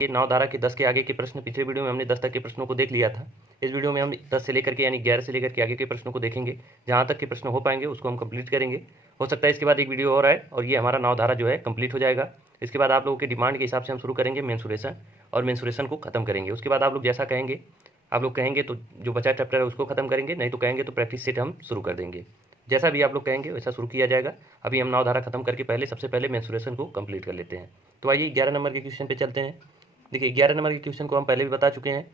ये नाव धारा के 10 के आगे के प्रश्न पिछले वीडियो में हमने 10 तक के प्रश्नों को देख लिया था। इस वीडियो में हम 10 से लेकर के यानी 11 से लेकर के आगे के प्रश्नों को देखेंगे। जहाँ तक के प्रश्न हो पाएंगे उसको हम कंप्लीट करेंगे। हो सकता है इसके बाद एक वीडियो और आए और ये हमारा नाव धारा जो है कंप्लीट हो जाएगा। इसके बाद आप लोगों के डिमांड के हिसाब से हम शुरू करेंगे मेंसुरेशन और मेंसुरेशन को खत्म करेंगे। उसके बाद आप लोग जैसा कहेंगे, आप लोग कहेंगे तो जो बचा चैप्टर है उसको खत्म करेंगे, नहीं तो कहेंगे तो प्रैक्टिस सेट हम शुरू कर देंगे। जैसा भी आप लोग कहेंगे वैसा शुरू किया जाएगा। अभी हम नाव धारा खत्म करके सबसे पहले मेंसुरेशन को कंप्लीट कर लेते हैं। तो आइए 11 नंबर के क्वेश्चन पे चलते हैं। देखिए 11 नंबर के क्वेश्चन को हम पहले भी बता चुके हैं,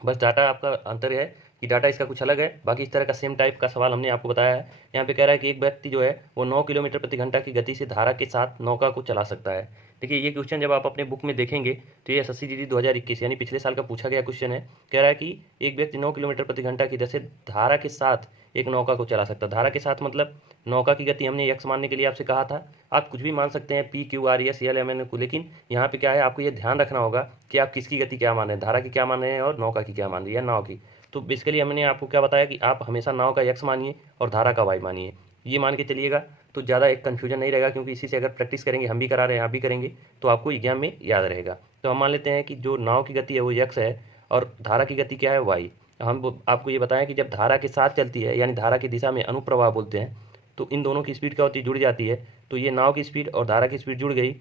बस डाटा आपका अंतर है कि डाटा इसका कुछ अलग है। बाकी इस तरह का सेम टाइप का सवाल हमने आपको बताया है। यहाँ पे कह रहा है कि एक व्यक्ति जो है वो 9 किलोमीटर प्रति घंटा की गति से धारा के साथ नौका को चला सकता है। देखिए ये क्वेश्चन जब आप अपने बुक में देखेंगे तो ये एसएससी जीडी 2021 यानी पिछले साल का पूछा गया क्वेश्चन है। कह रहा है कि एक व्यक्ति 9 किलोमीटर प्रति घंटा की दर से धारा के साथ एक नौका को चला सकता है। धारा के साथ मतलब नौका की गति हमने एक्स मानने के लिए आपसे कहा था। आप कुछ भी मान सकते हैं, P Q R S L M N को, लेकिन यहाँ पे क्या है आपको ये ध्यान रखना होगा कि आप किसकी गति क्या मान रहे हैं, धारा की क्या मान रहे हैं और नौका की क्या मान रही है, नाव की। तो बेसिकली हमने आपको क्या बताया कि आप हमेशा नाव का एक्स मानिए और धारा का वाई मानिए, ये मान के चलिएगा तो ज़्यादा एक कन्फ्यूजन नहीं रहेगा, क्योंकि इसी से अगर प्रैक्टिस करेंगे, हम भी करा रहे हैं आप भी करेंगे, तो आपको एग्जाम में याद रहेगा। तो हम मान लेते हैं कि जो नाव की गति है वो एक्स है और धारा की गति क्या है वाई। हम आपको ये बताएं कि जब धारा के साथ चलती है यानी धारा की दिशा में अनुप्रवाह बोलते हैं, तो इन दोनों की स्पीड क्या होती है, जुड़ जाती है। तो ये नाव की स्पीड और धारा की स्पीड जुड़ गई।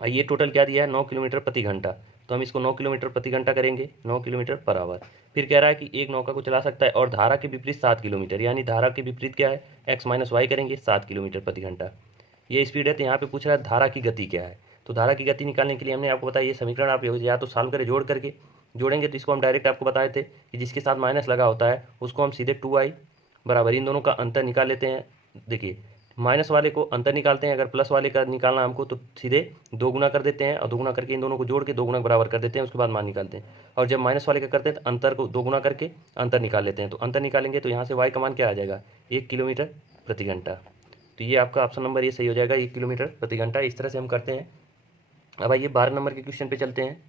ये टोटल क्या दिया है 9 किलोमीटर प्रति घंटा, तो हम इसको 9 किलोमीटर प्रति घंटा करेंगे, 9 किलोमीटर पर आवर। फिर कह रहा है कि एक नौका को चला सकता है और धारा के विपरीत 7 किलोमीटर, यानी धारा के विपरीत क्या है एक्स माइनस वाई करेंगे 7 किलोमीटर प्रति घंटा। ये स्पीड है। तो यहाँ पे पूछ रहा है धारा की गति क्या है। तो धारा की गति निकालने के लिए हमने आपको बताया ये समीकरण आप या तो सॉल्व करें, जोड़ करके जोड़ेंगे तो इसको हम डायरेक्ट आपको बताए थे कि जिसके साथ माइनस लगा होता है उसको हम सीधे 2i बराबर इन दोनों का अंतर निकाल लेते हैं। देखिए माइनस वाले को अंतर निकालते हैं, अगर प्लस वाले का निकालना हमको तो सीधे 2 गुना कर देते हैं और 2 गुना करके इन दोनों को जोड़ के 2 गुना बराबर कर देते हैं, उसके बाद मान निकालते हैं। और जब माइनस वाले का करते हैं तो अंतर को 2 गुना करके अंतर निकाल लेते हैं। तो अंतर निकालेंगे तो यहाँ से वाई का मान क्या आ जाएगा 1 किलोमीटर प्रति घंटा। तो ये आपका ऑप्शन नंबर ये सही हो जाएगा, 1 किलोमीटर प्रति घंटा। इस तरह से हम करते हैं। अब आइए 12 नंबर के क्वेश्चन पे चलते हैं।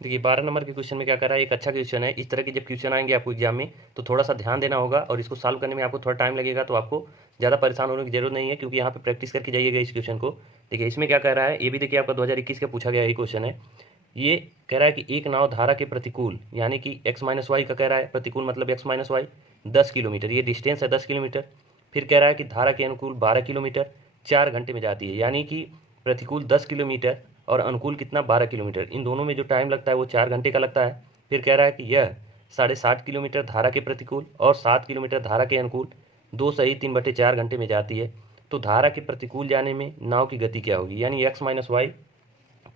देखिए 12 नंबर के क्वेश्चन में क्या कर रहा है, एक अच्छा क्वेश्चन है। इस तरह के जब क्वेश्चन आएंगे आपको एग्जाम में तो थोड़ा सा ध्यान देना होगा और इसको सॉल्व करने में आपको थोड़ा टाइम लगेगा, तो आपको ज़्यादा परेशान होने की जरूरत नहीं है, क्योंकि यहाँ पे प्रैक्टिस करके जाइएगा इस क्वेश्चन को। देखिए इसमें क्या कह रहा है, ये भी देखिए आपका 2021 का पूछा गया ये क्वेश्चन है। ये कह रहा है कि एक नाव धारा के प्रतिकूल यानी कि एक्स माइनस वाई का कह रहा है, प्रतिकूल मतलब एक्स माइनस वाई 10 किलोमीटर, ये डिस्टेंस है 10 किलोमीटर। फिर कह रहा है कि धारा के अनुकूल 12 किलोमीटर 4 घंटे में जाती है, यानी कि प्रतिकूल 10 किलोमीटर और अनुकूल कितना 12 किलोमीटर, इन दोनों में जो टाइम लगता है वो 4 घंटे का लगता है। फिर कह रहा है कि यह 7.5 किलोमीटर धारा के प्रतिकूल और 7 किलोमीटर धारा के अनुकूल 2 सही 3/4 घंटे में जाती है। तो धारा के प्रतिकूल जाने में नाव की गति क्या होगी, यानी एक्स माइनस वाई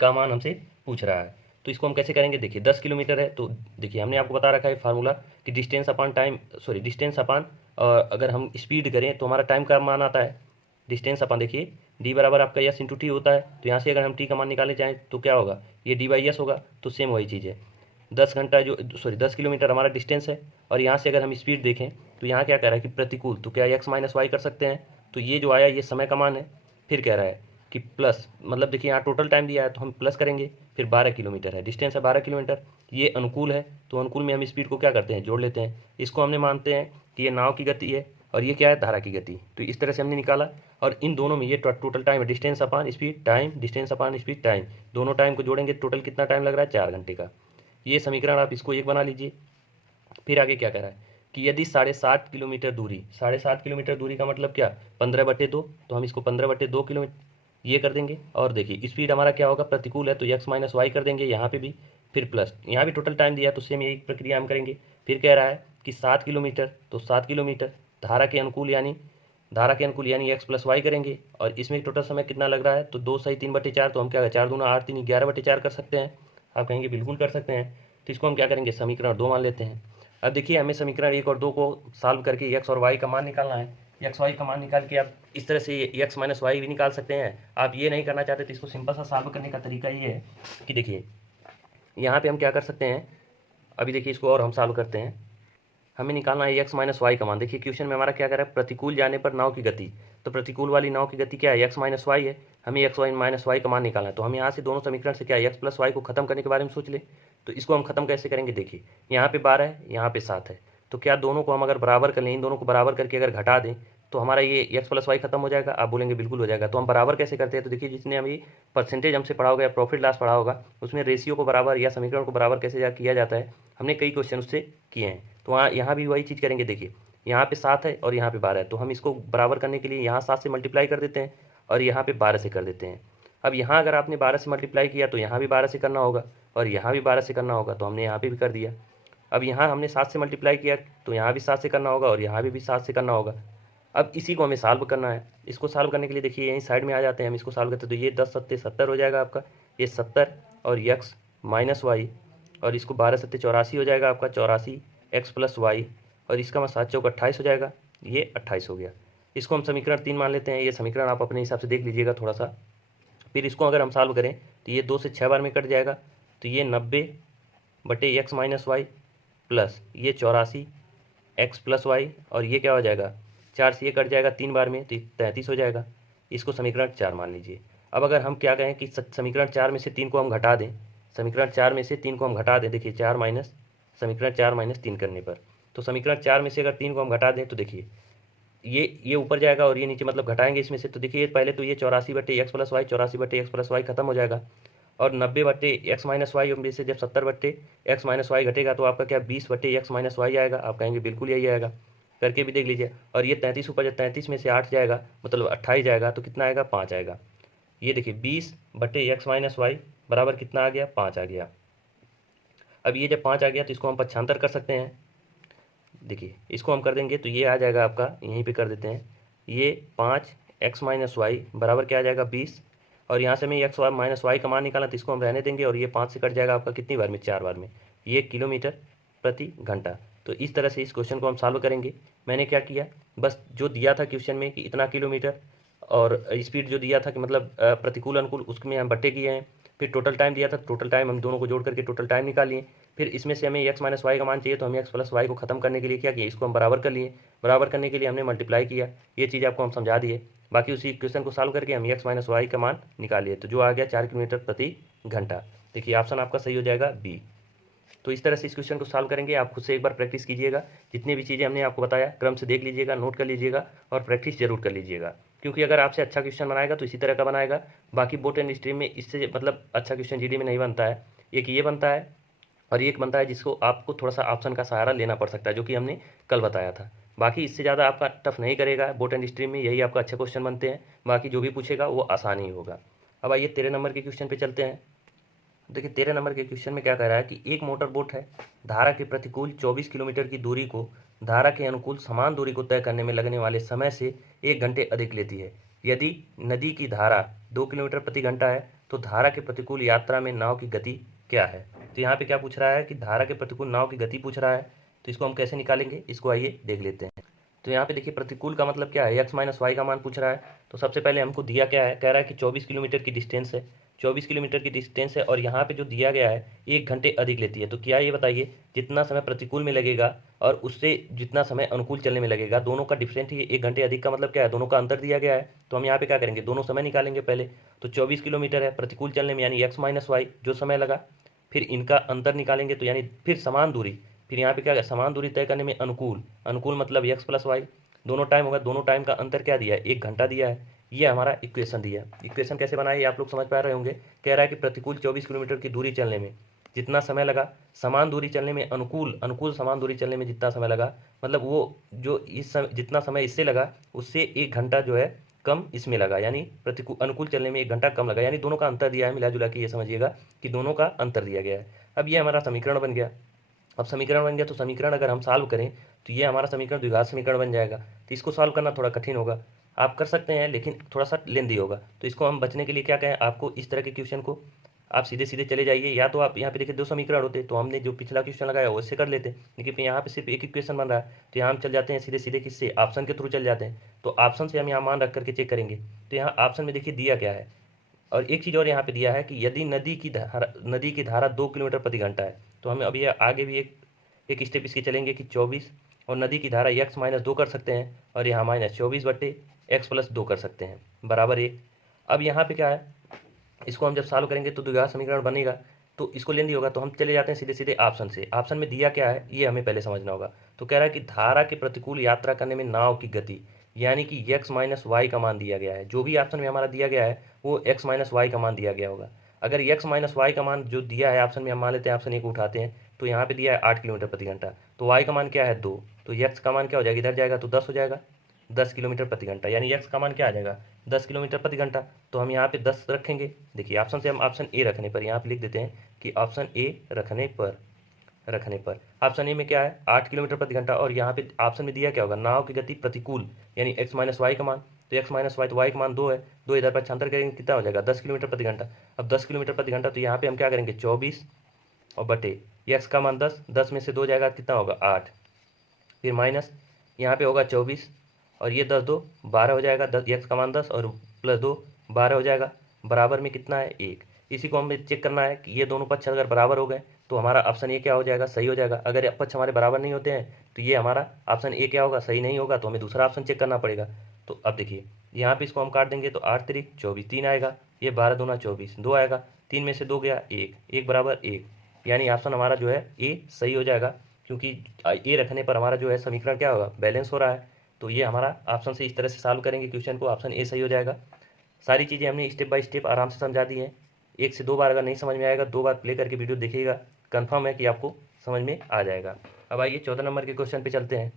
का मान हमसे पूछ रहा है। तो इसको हम कैसे करेंगे, देखिए 10 किलोमीटर है तो देखिए हमने आपको बता रखा है फार्मूला कि डिस्टेंस अपान टाइम, सॉरी डिस्टेंस अपान अगर हम स्पीड करें तो हमारा टाइम का मान आता है डिस्टेंस अपान, देखिए डी बराबर आपका एस इंटू टी होता है। तो यहाँ से अगर हम टी का मान निकालने चाहें तो क्या होगा, ये डी बाई एस होगा। तो सेम वही चीज़ है, 10 किलोमीटर हमारा डिस्टेंस है। और यहाँ से अगर हम स्पीड देखें तो यहाँ क्या कह रहा है कि प्रतिकूल, तो क्या एक्स माइनस वाई कर सकते हैं, तो ये जो आया ये समय का मान है। फिर कह रहा है कि प्लस, मतलब देखिए यहाँ टोटल टाइम दिया है तो हम प्लस करेंगे। फिर 12 किलोमीटर है, डिस्टेंस है 12 किलोमीटर, ये अनुकूल है तो अनुकूल में हम स्पीड को क्या करते हैं जोड़ लेते हैं। इसको हमने मानते हैं कि ये नाव की गति है और ये क्या है धारा की गति। तो इस तरह से हमने निकाला और इन दोनों में ये टोटल टाइम है, डिस्टेंस अपान स्पीड टाइम, डिस्टेंस अपान स्पीड टाइम, दोनों टाइम को जोड़ेंगे टोटल कितना टाइम लग रहा है 4 घंटे का। ये समीकरण आप इसको एक बना लीजिए। फिर आगे क्या कह रहा है कि यदि 7.5 किलोमीटर दूरी, 7.5 किलोमीटर दूरी का मतलब क्या 15/2, तो हम इसको 15/2 किलोमीटर ये कर देंगे। और देखिए स्पीड हमारा क्या होगा प्रतिकूल है तो एक्स माइनस वाई कर देंगे यहाँ पे भी, फिर प्लस यहाँ भी टोटल टाइम दिया है तो सेम यही प्रक्रिया हम करेंगे। फिर कह रहा है कि 7 किलोमीटर, तो 7 किलोमीटर धारा के अनुकूल यानी एक्स प्लस वाई करेंगे। और इसमें टोटल समय कितना लग रहा है, तो 2 सही 3/4, तो हम क्या 4 दूना 8 3 11/4 कर सकते हैं। आप कहेंगे बिल्कुल कर सकते हैं। तो इसको हम क्या करेंगे समीकरण 2 मान लेते हैं। अब देखिए हमें समीकरण 1 और 2 को सॉल्व करके एक्स और वाई का मान निकालना है। एक्स वाई का मान निकाल के आप इस तरह से एक्स माइनस वाई भी निकाल सकते हैं। आप ये नहीं करना चाहते तो इसको सिंपल सा सॉल्व करने का तरीका ये है कि देखिए यहाँ पे हम क्या कर सकते हैं, अभी देखिए इसको और हम सॉल्व करते हैं। हमें निकालना है एक्स माइनस वाई का मान। देखिए क्वेश्चन में हमारा क्या कर रहा है प्रतिकूल जाने पर नाव की गति, तो प्रतिकूल वाली नाव की गति क्या है एक्स माइनस वाई है, हमें एक्स वाई माइनस वाई का मान निकालना है। तो हम यहाँ से दोनों समीकरण से क्या एक्स प्लस वाई को खत्म करने के बारे में सोच ले। तो इसको हम खत्म कैसे करेंगे, देखिए यहाँ पे 12 है यहाँ पे 7 है, तो क्या दोनों को हम अगर बराबर कर लें, इन दोनों को बराबर करके अगर घटा दें तो हमारा ये एक्स प्लस वाई खत्म हो जाएगा। आप बोलेंगे बिल्कुल हो जाएगा। तो हम बराबर कैसे करते हैं? तो देखिए, जिसने अभी परसेंटेज हमसे पढ़ा होगा या प्रॉफिट लॉस पढ़ा होगा, उसमें रेशियो को बराबर या समीकरण को बराबर कैसे किया जाता है, हमने कई क्वेश्चन उससे किए हैं। तो वहाँ यहाँ भी वही चीज़ करेंगे। देखिए, यहाँ पे 7 है और यहाँ पे 12 है, तो हम इसको बराबर करने के लिए यहाँ 7 से मल्टीप्लाई कर देते हैं और यहाँ पे 12 से कर देते हैं। अब यहाँ अगर आपने 12 से मल्टीप्लाई किया तो यहाँ भी 12 से करना होगा और यहाँ भी 12 से करना होगा, तो हमने यहाँ पे भी कर दिया। अब यहाँ हमने 7 से मल्टीप्लाई किया तो यहाँ भी 7 से करना होगा और यहाँ भी 7 से करना होगा। अब इसी को हमें सॉल्व करना है। इसको सॉल्व करने के लिए देखिए, यहीं साइड में आ जाते हैं, हम इसको सॉल्व करते हैं। तो ये 10 सत्ते 70 हो जाएगा आपका, ये 70 और एक्स माइनस वाई, और इसको 12 सत्ते 84 हो जाएगा आपका, 84 एक्स प्लस वाई, और इसका मैं 7 चौक 28 हो जाएगा, ये 28 हो गया। इसको हम समीकरण 3 मान लेते हैं। ये समीकरण आप अपने हिसाब से देख लीजिएगा थोड़ा सा। फिर इसको अगर हम सॉल्व करें तो ये 2 से 6 बार में कट जाएगा, तो ये 90 बटे एक्स माइनस वाई प्लस ये 84 एक्स प्लस वाई, और ये क्या हो जाएगा, 4 से ये कट जाएगा 3 बार में, तो 33 हो जाएगा। इसको समीकरण 4 मान लीजिए। अब अगर हम क्या कहें कि समीकरण 4 में से 3 को हम घटा दें, समीकरण 4 में से 3 को हम घटा दें, देखिए 4 माइनस समीकरण 4 माइनस 3 करने पर, तो समीकरण 4 में से अगर 3 को हम घटा दें तो देखिए ये ऊपर जाएगा और ये नीचे, मतलब घटाएंगे इसमें से। तो देखिए पहले तो ये 84 बटे एक्स प्लस वाई, 84 बटे एक्स प्लस वाई खत्म हो जाएगा, और 90 बटे एक्स माइनस वाई में से जब 70 बटे एक्स माइनस वाई घटेगा तो आपका क्या 20 बटे एक्स माइनस वाई आएगा। आप कहेंगे बिल्कुल यही आएगा, करके भी देख लीजिए। और ये 33 ऊपर जब 33 में से 8 जाएगा, मतलब 28 जाएगा, तो कितना आएगा, 5 आएगा। ये देखिए 20 बटे एक्स माइनस वाई बराबर कितना आ गया, 5 आ गया। अब ये जब 5 आ गया तो इसको हम पक्षांतर कर सकते हैं। देखिए इसको हम कर देंगे तो ये आ जाएगा आपका, यहीं पे कर देते हैं, ये 5 एक्स माइनस वाई बराबर क्या आ जाएगा, 20, और यहाँ से मैं एक्स माइनस वाई का मान निकाला तो इसको हम रहने देंगे, और ये 5 से कट जाएगा आपका कितनी बार में, 4 बार में, ये किलोमीटर प्रति घंटा। तो इस तरह से इस क्वेश्चन को हम सॉल्व करेंगे। मैंने क्या किया, बस जो दिया था क्वेश्चन में कि इतना किलोमीटर, और स्पीड जो दिया था कि मतलब प्रतिकूल अनुकूल, उसमें हम बट्टे किए हैं। फिर टोटल टाइम दिया था, टोटल टाइम हम दोनों को जोड़ करके टोटल टाइम निकाल लिए। फिर इसमें से हमें एक्स माइनस वाई का मान चाहिए, तो हमें एक्स प्लस वाई को खत्म करने के लिए क्या किया, इसको हम बराबर कर लिए। बराबर करने के लिए हमने मल्टीप्लाई किया। ये चीज़ आपको हम समझा दिए। बाकी उसी क्वेश्चन को सॉल्व करके हम एक्स माइनस वाई का मान निकाल लिए, तो जो आ गया 4 किलोमीटर प्रति घंटा। देखिए ऑप्शन आपका सही हो जाएगा बी। तो इस तरह से इस क्वेश्चन को सॉल्व करेंगे। आप खुद से एक बार प्रैक्टिस कीजिएगा। जितनी भी चीज़ें हमने आपको बताया क्रम से देख लीजिएगा, नोट कर लीजिएगा और प्रैक्टिस जरूर कर लीजिएगा, क्योंकि अगर आपसे अच्छा क्वेश्चन बनाएगा तो इसी तरह का बनाएगा। बाकी बोट एंड स्ट्रीम में इससे मतलब अच्छा क्वेश्चन जीडी में नहीं बनता है। एक ये बनता है और एक बनता है जिसको आपको थोड़ा सा ऑप्शन का सहारा लेना पड़ सकता है, जो कि हमने कल बताया था। बाकी इससे ज़्यादा आपका टफ नहीं करेगा। बोट एंड स्ट्रीम में यही आपका अच्छे क्वेश्चन बनते हैं। बाकी जो भी पूछेगा वो आसान ही होगा। अब आइए 13 नंबर के क्वेश्चन पे चलते हैं। देखिए 13 नंबर के क्वेश्चन में क्या कह रहा है कि एक मोटर बोट है, धारा के प्रतिकूल 24 किलोमीटर की दूरी को धारा के अनुकूल समान दूरी को तय करने में लगने वाले समय से 1 घंटे अधिक लेती है। यदि नदी की धारा 2 किलोमीटर प्रति घंटा है तो धारा के प्रतिकूल यात्रा में नाव की गति क्या है। तो यहाँ पे क्या पूछ रहा है कि धारा के प्रतिकूल नाव की गति पूछ रहा है। तो इसको हम कैसे निकालेंगे, इसको आइए देख लेते हैं। तो यहाँ पे देखिए प्रतिकूल का मतलब क्या है, एक्स माइनस वाई का मान पूछ रहा है। तो सबसे पहले हमको दिया क्या है, कह रहा है कि 24 किलोमीटर की डिस्टेंस है, 24 किलोमीटर की डिस्टेंस है, और यहाँ पे जो दिया गया है 1 घंटे अधिक लेती है। तो क्या ये बताइए, जितना समय प्रतिकूल में लगेगा और उससे जितना समय अनुकूल चलने में लगेगा, दोनों का डिफरेंट ही 1 घंटे अधिक का मतलब क्या है, दोनों का अंतर दिया गया है। तो हम यहाँ पे क्या करेंगे, दोनों समय निकालेंगे पहले। तो 24 किलोमीटर है प्रतिकूल चलने में, यानी एक्स माइनस वाई जो समय लगा, फिर इनका अंतर निकालेंगे तो यानी फिर समान दूरी, फिर यहाँ पे क्या समान दूरी तय करने में अनुकूल, अनुकूल मतलब एक्स प्लस वाई, दोनों टाइम होगा, दोनों टाइम का अंतर क्या दिया है, 1 घंटा दिया है। ये हमारा इक्वेशन दिया है। इक्वेशन कैसे बनाए ये आप लोग समझ पा रहे होंगे। कह रहा है कि प्रतिकूल 24 किलोमीटर की दूरी चलने में जितना समय लगा, समान दूरी चलने में अनुकूल, अनुकूल समान दूरी चलने में जितना समय लगा, मतलब वो जो इस समय जितना समय इससे लगा उससे 1 घंटा जो है कम इसमें लगा, यानी प्रतिकूल अनुकूल चलने में 1 घंटा कम लगा, यानी दोनों का अंतर दिया है। मिला जुला के ये समझिएगा कि दोनों का अंतर दिया गया है। अब ये हमारा समीकरण बन गया। अब समीकरण बन गया तो समीकरण अगर हम सॉल्व करें तो ये हमारा समीकरण द्विघात समीकरण बन जाएगा। तो इसको सॉल्व करना थोड़ा कठिन होगा, आप कर सकते हैं लेकिन थोड़ा सा लेंदी होगा। तो इसको हम बचने के लिए क्या कहें, आपको इस तरह के क्वेश्चन को आप सीधे सीधे चले जाइए, या तो आप यहाँ पे देखिए 2 समीकरण होते तो हमने जो पिछला क्वेश्चन लगाया वो इससे कर लेते, लेकिन यहाँ पे सिर्फ एक ही क्वेश्चन बन रहा है तो यहाँ हम चल जाते हैं सीधे सीधे किससे, ऑप्शन के थ्रू चल जाते हैं। तो ऑप्शन से हम यहाँ मान रख करके चेक करेंगे। तो यहाँ ऑप्शन में देखिए दिया क्या है, और एक चीज़ और यहाँ पे दिया है कि यदि नदी की धारा 2 किलोमीटर प्रति घंटा है। तो हमें अभी आगे भी एक स्टेप इसके चलेंगे कि 24 और नदी की धारा एक्स माइनस 2 कर सकते हैं, और यहाँ माइनस 24 बटे एक्स प्लस 2 कर सकते हैं बराबर 1। अब यहाँ पे क्या है, इसको हम जब सॉल्व करेंगे तो द्विघात समीकरण बनेगा, तो इसको लेंदी होगा। तो हम चले जाते हैं सीधे सीधे ऑप्शन से। ऑप्शन में दिया क्या है ये हमें पहले समझना होगा। तो कह रहा है कि धारा के प्रतिकूल यात्रा करने में नाव की गति, यानी कि x माइनस वाई का मान दिया गया है। जो भी ऑप्शन में हमारा दिया गया है वो x माइनस वाई का मान दिया गया होगा। अगर x माइनस वाई का मान जो दिया है ऑप्शन में, हम मान लेते हैं ऑप्शन ए को उठाते हैं, तो यहाँ पे दिया है 8 किलोमीटर प्रति घंटा, तो y का मान क्या है 2, तो x का मान क्या हो जाएगा, इधर जाएगा तो 10 हो जाएगा, 10 किलोमीटर प्रति घंटा, यानी x का मान क्या आ जाएगा 10 किलोमीटर प्रति घंटा। तो हम यहाँ पे 10 रखेंगे। देखिए ऑप्शन से हम ऑप्शन ए रखने पर यहाँ पे लिख देते हैं कि ऑप्शन ए रखने पर ऑप्शन ए में क्या है 8 किलोमीटर प्रति घंटा, और यहाँ पे ऑप्शन में दिया क्या होगा, नाव की गति प्रतिकूल, यानी x माइनस वाई का मान, तो x माइनस वाई, तो y का मान 2 है, 2 इधर पक्षांतर करेंगे कितना हो जाएगा 10 किलोमीटर प्रति घंटा। अब 10 किलोमीटर प्रति घंटा, तो यहाँ पे हम क्या करेंगे 24 और बटे x का मान 10, 10 में से 2 जाएगा कितना होगा 8, फिर माइनस यहाँ पे होगा 24 और ये 10 2 12 हो जाएगा, 10 x का मान 10 और प्लस 2 12 हो जाएगा, बराबर में कितना है 1। इसी को हमें चेक करना है कि ये दोनों पक्ष अगर बराबर हो गए तो हमारा ऑप्शन ए क्या हो जाएगा, सही हो जाएगा। अगर पक्ष हमारे बराबर नहीं होते हैं तो ये हमारा ऑप्शन ए क्या होगा, सही नहीं होगा, तो हमें दूसरा ऑप्शन चेक करना पड़ेगा। तो अब देखिए यहाँ पे इसको हम काट देंगे तो 8 3 24, 3 आएगा, ये 12 दूना 24, 2 आएगा, 3 में से 2 गया 1, 1 बराबर 1, यानी ऑप्शन हमारा जो है ए सही हो जाएगा, क्योंकि ए रखने पर हमारा जो है समीकरण क्या होगा, बैलेंस हो रहा है। तो ये हमारा ऑप्शन से इस तरह से सॉल्व करेंगे क्वेश्चन को, ऑप्शन ए सही हो जाएगा। सारी चीज़ें हमने स्टेप बाय स्टेप आराम से समझा दी हैं। 1 से 2 बार अगर नहीं समझ में आएगा 2 बार प्ले करके वीडियो देखिएगा, कंफर्म है कि आपको समझ में आ जाएगा। अब आइए 14 नंबर के क्वेश्चन पे चलते हैं।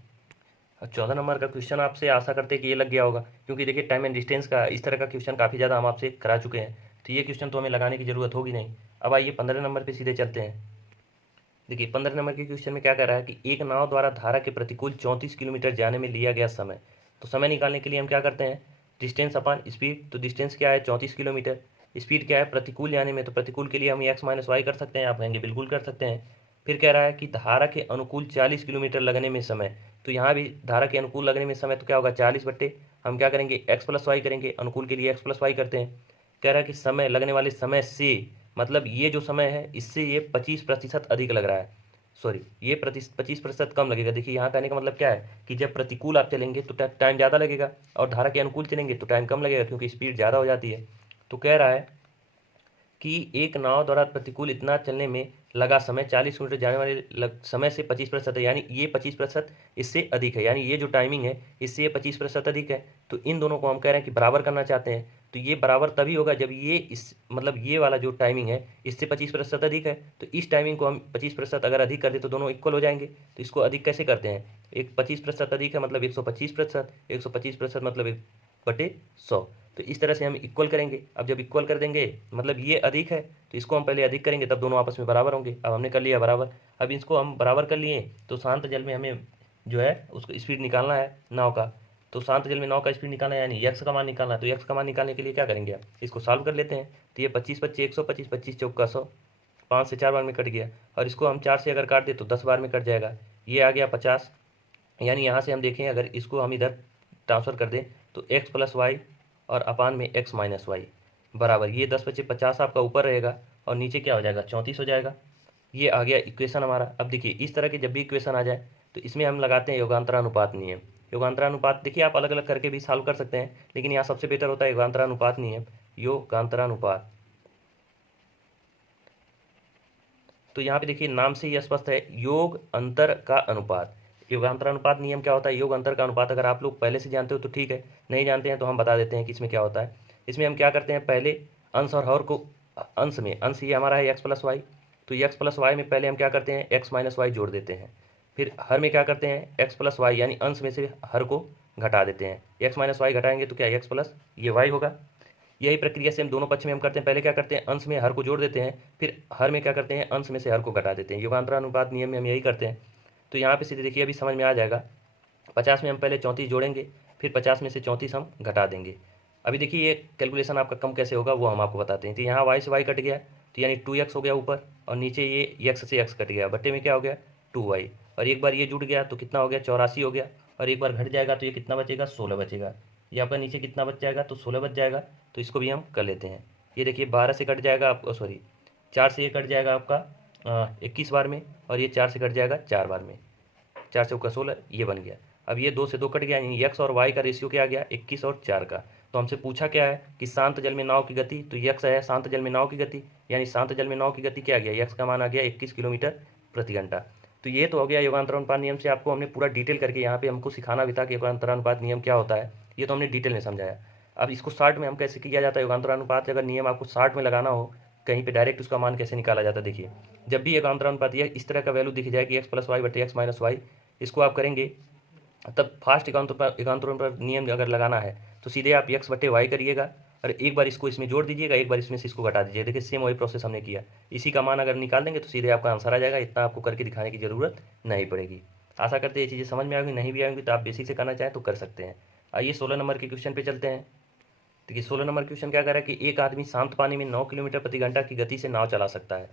14 नंबर का क्वेश्चन आपसे आशा करते हैं कि ये लग गया होगा, क्योंकि देखिए टाइम एंड डिस्टेंस का इस तरह का क्वेश्चन काफ़ी ज़्यादा हम आपसे करा चुके हैं, तो ये क्वेश्चन तो हमें लगाने की ज़रूरत होगी नहीं। अब आइए 15 नंबर पर सीधे चलते हैं। देखिए 15 नंबर के क्वेश्चन में क्या कह रहा है कि एक नाव द्वारा धारा के प्रतिकूल 34 किलोमीटर जाने में लिया गया समय। तो समय निकालने के लिए हम क्या करते हैं, डिस्टेंस अपन स्पीड, तो डिस्टेंस क्या है 34 किलोमीटर, स्पीड क्या है प्रतिकूल जाने में, तो प्रतिकूल के लिए हम x माइनस वाई कर सकते हैं, आप कहेंगे बिल्कुल कर सकते हैं। फिर कह रहा है कि धारा के अनुकूल 40 किलोमीटर लगने में समय, तो यहाँ भी धारा के अनुकूल लगने में समय तो क्या होगा 40 बट्टे हम क्या करेंगे x प्लस वाई करेंगे, अनुकूल के लिए x प्लस वाई करते हैं। कह रहा है कि समय लगने वाले समय से, मतलब ये जो समय है इससे ये 25% अधिक लग रहा है, सॉरी ये 25% कम लगेगा। देखिए यहाँ कहने का मतलब क्या है कि जब प्रतिकूल आप चलेंगे तो टाइम ज़्यादा लगेगा, और धारा के अनुकूल चलेंगे तो टाइम कम लगेगा, क्योंकि स्पीड ज़्यादा हो जाती है। तो कह रहा है कि एक नाव द्वारा प्रतिकूल इतना चलने में लगा समय 40 किलोमीटर जाने वाले समय से 25% है, यानी ये 25% इससे अधिक है, यानी ये जो टाइमिंग है इससे ये 25% अधिक है। तो इन दोनों को हम कह रहे हैं कि बराबर करना चाहते हैं, तो ये बराबर तभी होगा जब ये इस मतलब ये वाला जो टाइमिंग है इससे 25% अधिक है, तो इस टाइमिंग को हम 25% अगर अधिक कर दें तो दोनों इक्वल हो जाएंगे। तो इसको अधिक कैसे करते हैं, एक 25% अधिक है मतलब 125%, 125% मतलब 1/100, तो इस तरह से हम इक्वल करेंगे। अब जब इक्वल कर देंगे मतलब ये अधिक है तो इसको हम पहले अधिक करेंगे तब दोनों आपस में बराबर होंगे। अब हमने कर लिया बराबर, अब इसको हम बराबर कर लिए तो शांत जल में हमें जो है उसको स्पीड निकालना है नाव का, तो शांत जल में नाव का स्पीड निकालना है, यानी x का मान निकालना है। तो x का मान निकालने के लिए क्या करेंगे, आप इसको सॉल्व कर लेते हैं। तो ये 25 25 125, 25 चौका 100, 5 से 4 बार में कट गया, और इसको हम 4 से अगर काट दे तो 10 बार में कट जाएगा, ये आ गया 50। यानी यहाँ से हम देखें अगर इसको हम इधर ट्रांसफ़र कर दें तो x प्लस वाई और अपान में x माइनस वाई बराबर, ये 10 बचे 50 आपका ऊपर रहेगा और नीचे क्या हो जाएगा 34 हो जाएगा। ये आ गया इक्वेशन हमारा। अब देखिए इस तरह के जब भी इक्वेशन आ जाए तो इसमें हम लगाते हैं योगांतरानुपात नियम। योगांतरानुपात देखिए आप अलग अलग करके भी सॉल्व कर सकते हैं, लेकिन यहाँ सबसे बेटर होता है योगांतरानुपात नियम, योगांतरानुपात। तो यहाँ पे देखिए नाम से ही स्पष्ट है, योग अंतर का अनुपात। योगांतरानुपात नियम क्या होता है, योग अंतर का अनुपात। अगर आप लोग पहले से जानते हो तो ठीक है, नहीं जानते हैं तो हम बता देते हैं कि इसमें क्या होता है। इसमें हम क्या करते हैं, पहले अंश और हर को, अंश में अंश ये हमारा है x प्लस वाई, तो x प्लस वाई में पहले हम क्या करते हैं x माइनस वाई जोड़ देते हैं। फिर हर में क्या करते हैं x प्लस वाई, यानी अंश में से हर को घटा देते हैं, x माइनस वाई घटाएंगे तो क्या x प्लस ये y होगा। यही प्रक्रिया से हम दोनों पक्ष में हम करते हैं, पहले क्या करते हैं अंश में हर को जोड़ देते हैं, फिर हर में क्या करते हैं अंश में से हर को घटा देते हैं। योगांतरानुपात नियम में हम यही करते हैं। तो यहाँ पे सीधे देखिए अभी समझ में आ जाएगा, 50 में हम पहले 34 जोड़ेंगे, फिर 50 में से 34 हम घटा देंगे। अभी देखिए ये कैलकुलेशन आपका कम कैसे होगा वो हम आपको बताते हैं। तो यहाँ y से y कट गया तो यानी 2x हो गया ऊपर, और नीचे ये x से x कट गया, बट्टे में क्या हो गया 2y, और एक बार ये जुड़ गया तो कितना हो गया 84 हो गया, और एक बार घट जाएगा तो ये कितना बचेगा 16 बचेगा। ये आपका नीचे कितना बच जाएगा तो 16 बच जाएगा। तो इसको भी हम कर लेते हैं। ये देखिए 12 से कट जाएगा आपको, सॉरी 4 से ये कट जाएगा आपका 21 बार में, और ये 4 से कट जाएगा 4 बार में, 4 चौका 16 ये बन गया। अब ये 2 से 2 कट गया, यानी x और y का रेशियो क्या आ गया 21 और 4 का। तो हमसे पूछा क्या है कि शांत जल में नाव की गति, तो x है शांत जल में नाव की गति, यानी शांत जल में नाव की गति क्या आ गया, x का मान आ गया 21 किलोमीटर प्रति घंटा। तो ये तो हो गया योगांतरानुपात नियम से आपको हमने पूरा डिटेल करके यहाँ पे हमको सिखाना भी था कि योगांतरानुपात नियम क्या होता है, ये तो हमने डिटेल में समझाया। अब इसको शॉर्ट में हम कैसे किया जाता है योगांतरानुपात, अगर नियम आपको शॉर्ट में लगाना हो कहीं पे डायरेक्ट उसका मान कैसे निकाला जाता है। देखिए जब भी योगांतरानुपात या इस तरह का वैल्यू दिख जाए कि x प्लस वाई बटे एक्स माइनस वाई, इसको आप करेंगे तब फास्ट योगांतरानुपात नियम अगर लगाना है तो सीधे आप x बटे वाई करिएगा और एक बार इसको इसमें जोड़ दीजिएगा, एक बार इसमें से इसको घटा दीजिएगा। देखिए सेम वही प्रोसेस हमने किया, इसी का मान अगर निकाल देंगे तो सीधे आपका आंसर आ जाएगा। इतना आपको करके दिखाने की ज़रूरत नहीं पड़ेगी। आशा करते हैं ये चीज़ें समझ में आएंगी, नहीं भी आएंगी तो आप बेसिक से करना चाहें तो कर सकते हैं। आइए 16 नंबर के क्वेश्चन पे चलते हैं। देखिए 16 नंबर क्वेश्चन क्या कह रहा है कि एक आदमी शांत पानी में 9 किलोमीटर प्रति घंटा की गति से नाव चला सकता है।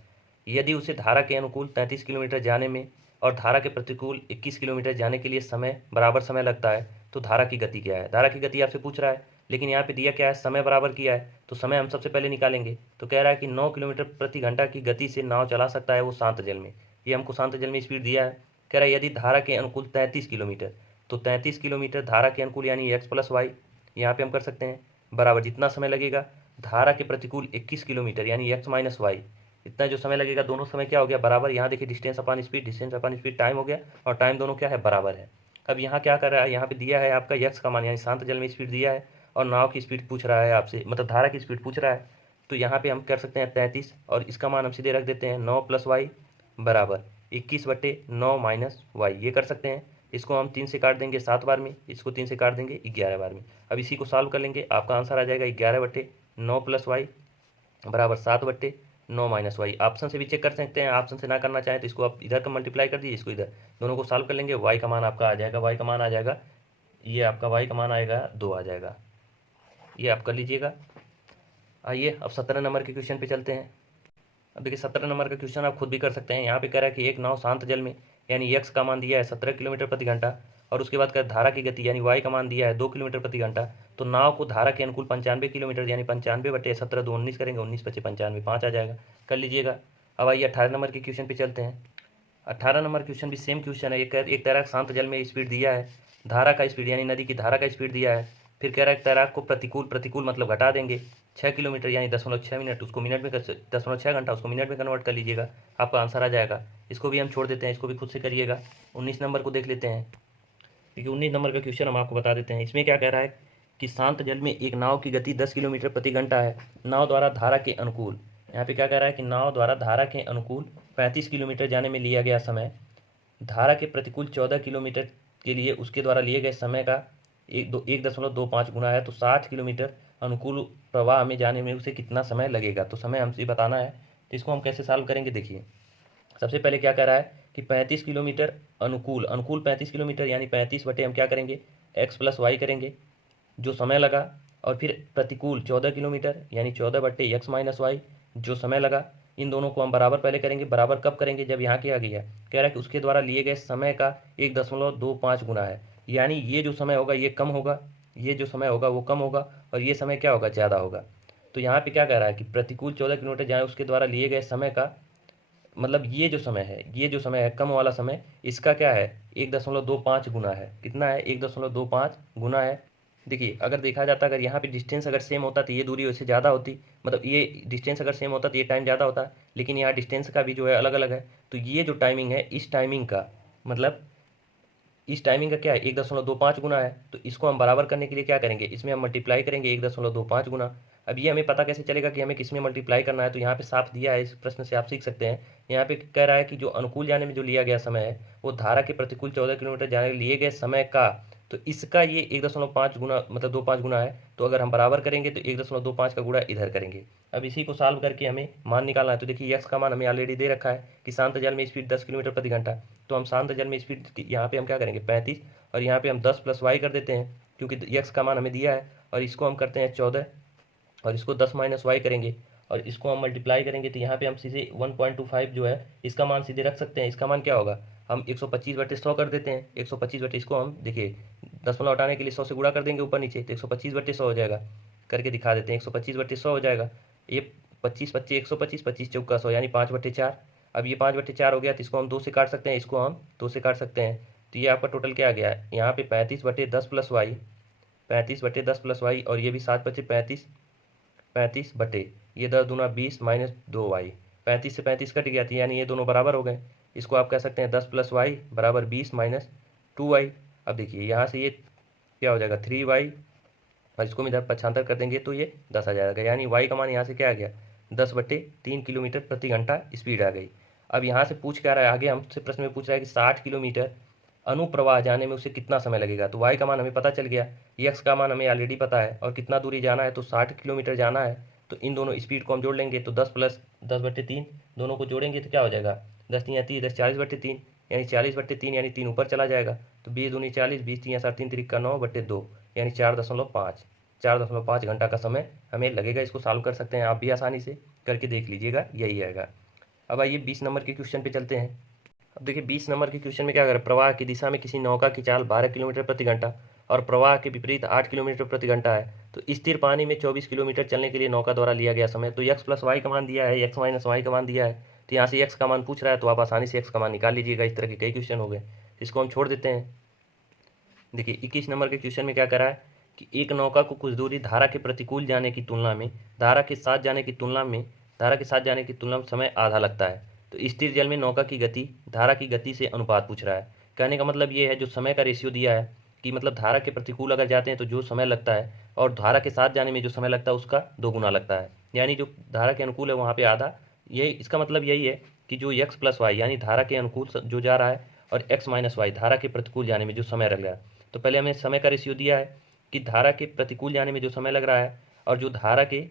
यदि उसे धारा के अनुकूल 33 किलोमीटर जाने में और धारा के प्रतिकूल 21 किलोमीटर जाने के लिए बराबर समय लगता है तो धारा की गति क्या है। धारा की गति आपसे पूछ रहा है, लेकिन यहाँ पे दिया क्या है, समय बराबर किया है, तो समय हम सबसे पहले निकालेंगे। तो कह रहा है कि 9 किलोमीटर प्रति घंटा की गति से नाव चला सकता है वो शांत जल में। ये हमको शांत जल में स्पीड दिया है। कह रहा है यदि धारा के अनुकूल 33 किलोमीटर, तो 33 किलोमीटर धारा के अनुकूल यानी एक्स प्लस वाई, यहाँ पे हम कर सकते हैं बराबर जितना समय लगेगा धारा के प्रतिकूल 21 किलोमीटर यानी एक्स माइनस वाई, इतना जो समय लगेगा, दोनों समय क्या हो गया बराबर। यहाँ देखिए डिस्टेंस अपॉन स्पीड टाइम हो गया, और टाइम दोनों क्या है बराबर है। अब यहाँ क्या कर रहा है, यहाँ पे दिया है आपका यक्स का मान यानी शांत जल में स्पीड दिया है और नाव की स्पीड पूछ रहा है आपसे, मतलब धारा की स्पीड पूछ रहा है। तो यहाँ पे हम कर सकते हैं 33 और इसका मान हम सीधे रख देते हैं 9 प्लस वाई बराबर 21 बटे 9 माइनस वाई, ये कर सकते हैं। इसको हम 3 से काट देंगे 7 बार में, इसको 3 से काट देंगे 11 बार में। अब इसी को सॉल्व कर लेंगे, आपका आंसर आ जाएगा 11 बटे 9 प्लस वाई बराबर 7 बटे 9 माइनस वाई। ऑप्शन से भी चेक कर सकते हैं, ऑप्शन से ना करना चाहें तो इसको आप इधर का मल्टीप्लाई कर दीजिए, इसको इधर, दोनों को सॉल्व कर लेंगे। वाई का मान आपका आ जाएगा, वाई का मान आ जाएगा, ये आपका वाई का मान आएगा 2 आ जाएगा, ये आप कर लीजिएगा। आइए अब 17 नंबर के क्वेश्चन पे चलते हैं। अब देखिए 17 नंबर का क्वेश्चन आप खुद भी कर सकते हैं। यहाँ पे कह रहा है कि एक नाव शांत जल में यानी यक्स का मान दिया है 17 किलोमीटर प्रति घंटा और उसके बाद धारा की गति यानी वाई का मान दिया है 2 किलोमीटर प्रति घंटा। तो नाव को धारा के अनुकूल 95 किलोमीटर यानी 95 बटे 17 2 19 करेंगे, 19 बचे 95 5 आ जाएगा, कर लीजिएगा। अब आइए 18 नंबर के क्वेश्चन पे चलते हैं। 18 नंबर क्वेश्चन भी सेम क्वेश्चन है। एक तैराक शांत जल में स्पीड दिया है, धारा का स्पीड यानी नदी की धारा का स्पीड दिया है। फिर कह रहा है तैराक को प्रतिकूल मतलब घटा देंगे 6 किलोमीटर यानी 10.6 मिनट, उसको मिनट में 10.6 घंटा उसको मिनट में कन्वर्ट कर लीजिएगा, आपका आंसर आ जाएगा। इसको भी हम छोड़ देते हैं, इसको भी खुद से करिएगा। 19 नंबर को देख लेते हैं, क्योंकि 19 नंबर का क्वेश्चन हम आपको बता देते हैं। इसमें क्या कह रहा है कि शांत जल में एक नाव की गति 10 किलोमीटर प्रति घंटा है, नाव द्वारा धारा के अनुकूल, यहाँ पे क्या कह रहा है कि नाव द्वारा धारा के अनुकूल 35 किलोमीटर जाने में लिया गया समय धारा के प्रतिकूल 14 किलोमीटर के लिए उसके द्वारा लिए गए समय का 1.25 गुना है। तो 60 किलोमीटर अनुकूल प्रवाह में जाने में उसे कितना समय लगेगा, तो समय हमसे बताना है। तो इसको हम कैसे सॉल्व करेंगे, देखिए सबसे पहले क्या कह रहा है कि 35 किलोमीटर अनुकूल 35 किलोमीटर यानी 35 बटे हम क्या करेंगे एक्स प्लस वाई करेंगे जो समय लगा, और फिर प्रतिकूल 14 किलोमीटर यानी 14 बटे एक्स माइनस वाई जो समय लगा। इन दोनों को हम बराबर पहले करेंगे, बराबर कब करेंगे जब यहाँ के आ गया, कह रहा है कि उसके द्वारा लिए गए समय का 1.25 गुना है, यानी ये जो समय होगा ये कम होगा, ये जो समय होगा वो कम होगा और ये समय क्या होगा ज़्यादा होगा। तो यहाँ पे क्या कह रहा है कि प्रतिकूल 14 किलोमीटर जाए उसके द्वारा लिए गए समय का मतलब ये जो समय है कम वाला समय, इसका क्या है 1.25 गुना है। कितना है 1.25 गुना है। देखिए अगर देखा जाता अगर यहाँ पे डिस्टेंस अगर सेम होता तो ये दूरी वैसे ज़्यादा होती, मतलब ये डिस्टेंस अगर सेम होता तो ये टाइम ज़्यादा होता, लेकिन यहाँ डिस्टेंस का भी जो है अलग अलग है। तो ये जो टाइमिंग है इस टाइमिंग का मतलब इस टाइमिंग का क्या है 1.25 गुना है। तो इसको हम बराबर करने के लिए क्या करेंगे, इसमें हम मल्टीप्लाई करेंगे 1.25 गुना। अब ये हमें पता कैसे चलेगा कि हमें किस में मल्टीप्लाई करना है, तो यहाँ पे साफ दिया है, इस प्रश्न से आप सीख सकते हैं। यहाँ पे कह रहा है कि जो अनुकूल जाने में जो लिया गया समय है वो धारा के प्रतिकूल 14 किलोमीटर जाने के लिए गए समय का, तो इसका ये 1.5 गुना मतलब 25 गुना है। तो अगर हम बराबर करेंगे तो 1.25 का गुणा इधर करेंगे। अब इसी को सॉल्व करके हमें मान निकालना है। तो देखिए यक्स का मान हमें ऑलरेडी दे रखा है कि शांत जल में स्पीड 10 किलोमीटर प्रति घंटा, तो हम शांत जल में स्पीड यहाँ पे हम क्या करेंगे 35 और यहाँ पे हम 10 प्लस वाई कर देते हैं क्योंकि यक्स का मान हमें दिया है, और इसको हम करते हैं 14 और इसको 10 माइनस वाई करेंगे और इसको हम मल्टीप्लाई करेंगे। तो यहाँ पे हम सीधे 1.25 जो है इसका मान सीधे रख सकते हैं। इसका मान क्या होगा, हम 125 बटे 100 कर देते हैं। 125 बटे इसको हम देखिए दशमलव हटाने के लिए 100 से गुणा कर देंगे ऊपर नीचे, तो 125 बटे 100 हो जाएगा, करके दिखा देते हैं। 125 बटे 100 हो जाएगा, ये 25 बच्चे 125 25 चौका 100 यानी 5 बटे 4। अब ये 5 बटे 4 हो गया, तो इसको हम 2 से काट सकते हैं, इसको हम 2 से काट सकते हैं। तो ये आपका टोटल क्या आ गया, यहाँ पे 35 बटे 10 प्लस वाई 35 बटे 10 प्लस वाई और ये भी 7 बचे 35 बटे ये 10 दूना 20 माइनस 2 वाई, 35 से 35 कट गया था यानी ये दोनों बराबर हो गए। इसको आप कह सकते हैं 10 + y बराबर 20 माइनस 2y। अब देखिए यहाँ से ये क्या हो जाएगा 3y, और इसको हम इधर पक्षांतर कर देंगे तो ये 10 आ जाएगा, यानी y का मान यहाँ से क्या आ गया 10/3 किलोमीटर प्रति घंटा स्पीड आ गई। अब यहाँ से पूछ क्या रहा है, आगे हमसे प्रश्न में पूछ रहा है कि 60 किलोमीटर अनुप्रवाह जाने में उसे कितना समय लगेगा। तो y का मान हमें पता चल गया, x का मान हमें ऑलरेडी पता है, और कितना दूरी जाना है तो 60 किलोमीटर जाना है। तो इन दोनों स्पीड को हम जोड़ लेंगे, तो 10 + 10/3 दोनों को जोड़ेंगे तो क्या हो जाएगा 10 × 3 = 30, 40/3 यानी 40/3 यानी 3 ऊपर चला जाएगा, तो 20 दूनी 40, 20 × 3 = 3 × 9/2 यानी 4.5 घंटा का समय हमें लगेगा। इसको सॉल्व कर सकते हैं आप भी आसानी से, करके देख लीजिएगा, यही आएगा। अब आइए 20 नंबर के क्वेश्चन पे चलते हैं। अब देखिए 20 नंबर के क्वेश्चन में क्या करें, प्रवाह की दिशा में किसी नौका की चाल 12 किलोमीटर प्रति घंटा और प्रवाह के विपरीत 8 किलोमीटर प्रति घंटा है, तो स्थिर पानी में 24 किलोमीटर चलने के लिए नौका द्वारा लिया गया समय। तो x + y का मान दिया है, x - y का मान दिया है, तो यहाँ से x का मान पूछ रहा है, तो आप आसानी से x का मान निकाल लीजिएगा। इस तरह के कई क्वेश्चन हो गए, इसको हम छोड़ देते हैं। देखिए 21 नंबर के क्वेश्चन में क्या करा है कि एक नौका को कुछ दूरी धारा के प्रतिकूल जाने की तुलना में धारा के साथ जाने की तुलना में समय आधा लगता है। तो स्थिर जल में नौका की गति धारा की गति से अनुपात पूछ रहा है। कहने का मतलब ये है, जो समय का रेशियो दिया है कि मतलब धारा के प्रतिकूल अगर जाते हैं तो जो समय लगता है, और धारा के साथ जाने में जो समय लगता है उसका 2 गुना लगता है, यानी जो धारा के अनुकूल है वहाँ पे आधा। यही इसका मतलब यही है कि जो x + y यानी धारा के अनुकूल जो जा रहा है, और x - y धारा के प्रतिकूल जाने में जो समय लग रहा है। तो पहले हमें समय का रेशियो दिया है कि धारा के प्रतिकूल जाने में जो समय लग रहा है और जो धारा के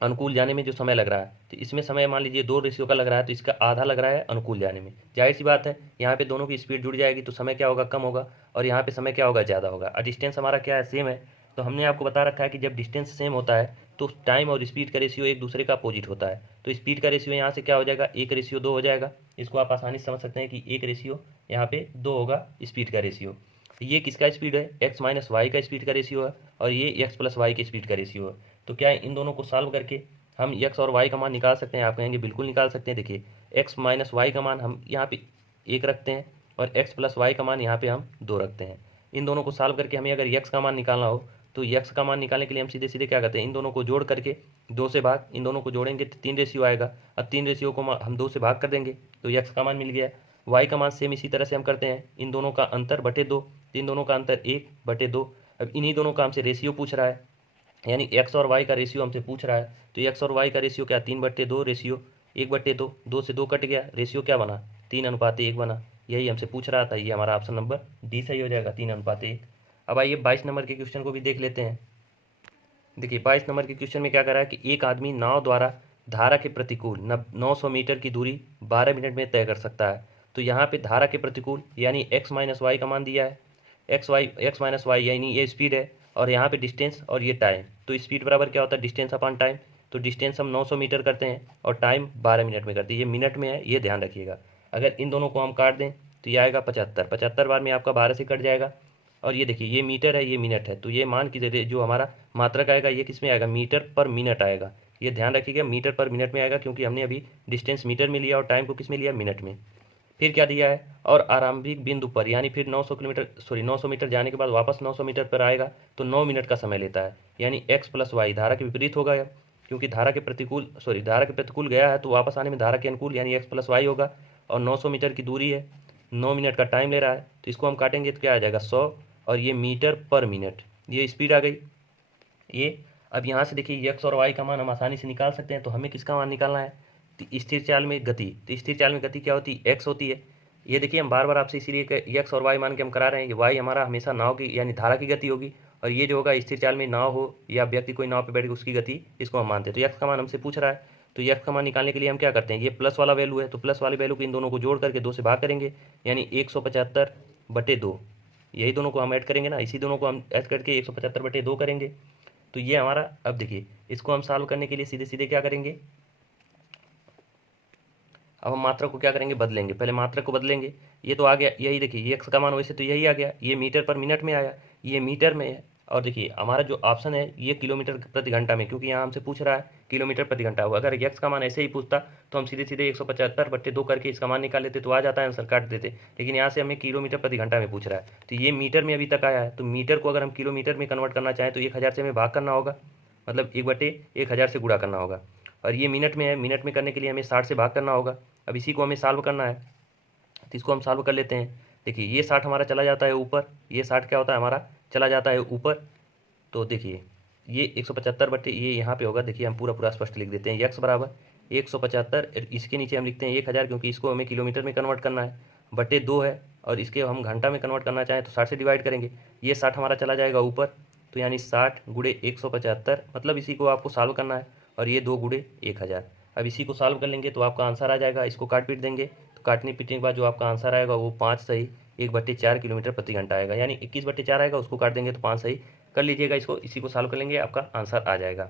अनुकूल जाने में जो समय लग रहा है, तो इसमें समय मान लीजिए 2 रेशियो का लग रहा है, तो इसका आधा लग रहा है अनुकूल जाने में। जाहिर सी बात है यहाँ पे दोनों की स्पीड जुड़ जाएगी तो समय क्या होगा कम होगा, और यहाँ पे समय क्या होगा ज़्यादा होगा। और डिस्टेंस हमारा क्या है सेम है, तो हमने आपको बता रखा है कि जब डिस्टेंस सेम होता है तो टाइम और स्पीड का रेशियो एक दूसरे का अपोजिट होता है। तो स्पीड का रेशियो यहाँ से क्या हो जाएगा 1:2 हो जाएगा। इसको आप आसानी से समझ सकते हैं कि 1:2 यहाँ पे 2 होगा स्पीड का रेशियो। ये किसका स्पीड है, x - y का स्पीड का रेशियो है, और ये x + y के स्पीड का रेशियो है। तो क्या है, इन दोनों को सॉल्व करके हम x और y का मान निकाल सकते हैं। आप कहेंगे बिल्कुल निकाल सकते हैं। देखिए x - y का मान हम यहाँ पे 1 रखते हैं, और x + y का मान यहाँ पे हम 2 रखते हैं। इन दोनों को सॉल्व करके हमें अगर x का मान निकालना हो तो x का मान निकालने के लिए हम सीधे सीधे क्या करते हैं, इन दोनों को जोड़ करके 2 से भाग, इन दोनों को जोड़ेंगे तो 3 रेशियो आएगा। अब 3 रेशियो को हम 2 से भाग कर देंगे तो x का मान मिल गया। y का मान सेम इसी तरह से हम करते हैं, इन दोनों का अंतर बटे 2, इन दोनों का अंतर 1/2। अब इन्हीं दोनों का हमसे रेशियो पूछ रहा है, यानी x और y का रेशियो हमसे पूछ रहा है। तो x और y का रेशियो क्या 3/2 रेशियो 1/2, 2 से 2 कट गया, रेशियो क्या बना 3:1 बना। यही हमसे पूछ रहा था, ये हमारा ऑप्शन नंबर डी सही हो जाएगा 3:1। अब आइए 22 नंबर के क्वेश्चन को भी देख लेते हैं। देखिए 22 नंबर के क्वेश्चन में क्या कर रहा है कि एक आदमी नाव द्वारा धारा के प्रतिकूल 900 मीटर की दूरी 12 मिनट में तय कर सकता है। तो यहाँ पे धारा के प्रतिकूल यानी x - y का मान दिया है, x - y यानी ये स्पीड है, और यहाँ पे डिस्टेंस और ये टाइम। तो स्पीड बराबर क्या होता है डिस्टेंस अपॉन टाइम। तो डिस्टेंस हम 900 मीटर करते हैं और टाइम 12 मिनट में करते हैं, ये मिनट में है, ये ध्यान रखिएगा। अगर इन दोनों को हम काट दें तो ये आएगा 75 बार में आपका 12 से कट जाएगा। और ये देखिए ये मीटर है, ये मिनट है, तो ये मान की जो हमारा मात्रक आएगा ये किस में आएगा मीटर पर मिनट आएगा। ये ध्यान रखिएगा मीटर पर मिनट में आएगा, क्योंकि हमने अभी डिस्टेंस मीटर में लिया और टाइम को किस में लिया मिनट में। फिर क्या दिया है, और आरंभिक बिंदु पर यानी फिर 900 मीटर जाने के बाद वापस 900 मीटर पर आएगा तो 9 मिनट का समय लेता है, यानी x + y धारा के विपरीत होगा, क्योंकि धारा के प्रतिकूल गया है तो वापस आने में धारा के अनुकूल यानी x + y होगा। और 900 मीटर की दूरी है, 9 मिनट का टाइम ले रहा है, तो इसको हम काटेंगे तो क्या आ जाएगा 100, और ये मीटर पर मिनट, ये स्पीड आ गई ये। अब यहाँ से देखिए x और y का मान हम आसानी से निकाल सकते हैं। तो हमें किसका मान निकालना है, तो स्थिर चाल में गति। तो स्थिर चाल में गति क्या होती है x होती है। ये देखिए हम बार बार आपसे इसीलिए x और y मान के हम करा रहे हैं। y हमारा हमेशा नाव की यानी धारा की गति होगी, और ये जो होगा स्थिर चाल में नाव हो या व्यक्ति कोई नाव पर बैठ के उसकी गति, इसको हम मानते हैं। तो x का मान हमसे पूछ रहा है, तो x का मान निकालने के लिए हम क्या करते हैं, ये प्लस वाला वैल्यू है तो प्लस वाले वैल्यू को इन दोनों को जोड़ करके 2 से भाग करेंगे, यानी 175/2। यही दोनों को हम ऐड करेंगे ना, इसी दोनों को हम ऐड करके 175/2 करेंगे। तो ये हमारा, अब देखिए इसको हम सॉल्व करने के लिए सीधे सीधे क्या करेंगे, अब हम मात्रा को क्या करेंगे बदलेंगे, पहले मात्रा को बदलेंगे। ये तो आ गया, यही देखिए ये x का मान वैसे तो यही आ गया, ये मीटर पर मिनट में आया, ये मीटर में है। और देखिए हमारा जो ऑप्शन है ये किलोमीटर प्रति घंटा में, क्योंकि यहाँ हमसे पूछ रहा है किलोमीटर प्रति घंटा हुआ। अगर x का मान ऐसे ही पूछता तो हम सीधे सीधे 175/2 करके इसका मान निकाल लेते तो आ जाता है, आंसर काट देते। लेकिन यहाँ से हमें किलोमीटर प्रति घंटा में पूछ रहा है, तो ये मीटर में अभी तक आया है। तो मीटर को अगर हम किलोमीटर में कन्वर्ट करना चाहें तो 1000 से हमें भाग करना होगा, मतलब 1/1000 से गुणा करना होगा। और ये मिनट में है, मिनट में करने के लिए हमें 60 से भाग करना होगा। अब इसी को हमें सॉल्व करना है। तो इसको हम सॉल्व कर लेते हैं। देखिए ये 60 हमारा चला जाता है ऊपर, ये 60 क्या होता है हमारा चला जाता है ऊपर। तो देखिए ये 175 बटे ये यहाँ पे होगा। देखिए हम पूरा पूरा स्पष्ट लिख देते हैं, x बराबर 175, इसके नीचे हम लिखते हैं 1000 क्योंकि इसको हमें किलोमीटर में कन्वर्ट करना है, बटे 2 है, और इसके हम घंटा में कन्वर्ट करना चाहें तो 60 से डिवाइड करेंगे। ये 60 हमारा चला जाएगा ऊपर, तो यानी 60 गुणे 175, मतलब इसी को आपको सॉल्व करना है, और ये 2 गुणे 1000। अब इसी को सॉल्व कर लेंगे तो आपका आंसर आ जाएगा। इसको काट पीट देंगे तो काटने पीटने के बाद जो आपका आंसर आएगा वो 5 सही 1/4 किलोमीटर प्रति घंटा आएगा, यानी 21/4 आएगा। उसको काट देंगे तो 5 सही कर लीजिएगा इसको, इसी को सॉल्व कर लेंगे, आपका आंसर आ जाएगा।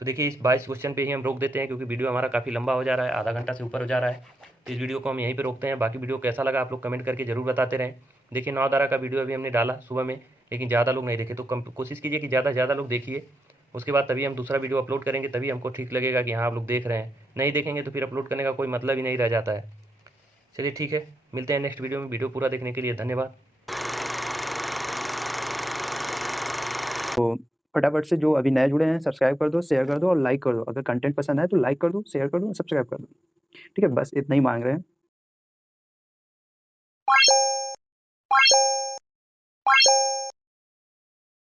तो देखिए इस 22 क्वेश्चन पे ही हम रोक देते हैं क्योंकि वीडियो हमारा काफ़ी लंबा हो जा रहा है, आधा घंटा से ऊपर हो जा रहा है। तो इस वीडियो को हम यहीं पे रोकते हैं। बाकी वीडियो कैसा लगा आप लोग कमेंट करके जरूर बताते रहें। देखिए 9 धारा का वीडियो अभी हमने डाला सुबह में, लेकिन ज़्यादा लोग नहीं देखे, तो कोशिश कीजिए कि ज़्यादा से ज़्यादा लोग देखिए। उसके बाद तभी हम दूसरा वीडियो अपलोड करेंगे, तभी हमको ठीक लगेगा कि हाँ आप लोग देख रहे हैं। नहीं देखेंगे तो फिर अपलोड करने का कोई मतलब ही नहीं रह जाता है। चलिए ठीक है, मिलते हैं नेक्स्ट वीडियो में। वीडियो पूरा देखने के लिए धन्यवाद। तो फटाफट से जो अभी नए जुड़े हैं सब्सक्राइब कर दो, शेयर कर दो और लाइक कर दो। अगर कंटेंट पसंद आए तो लाइक कर दो, शेयर कर दो, सब्सक्राइब कर दो। ठीक है, बस इतना ही मांग रहे हैं।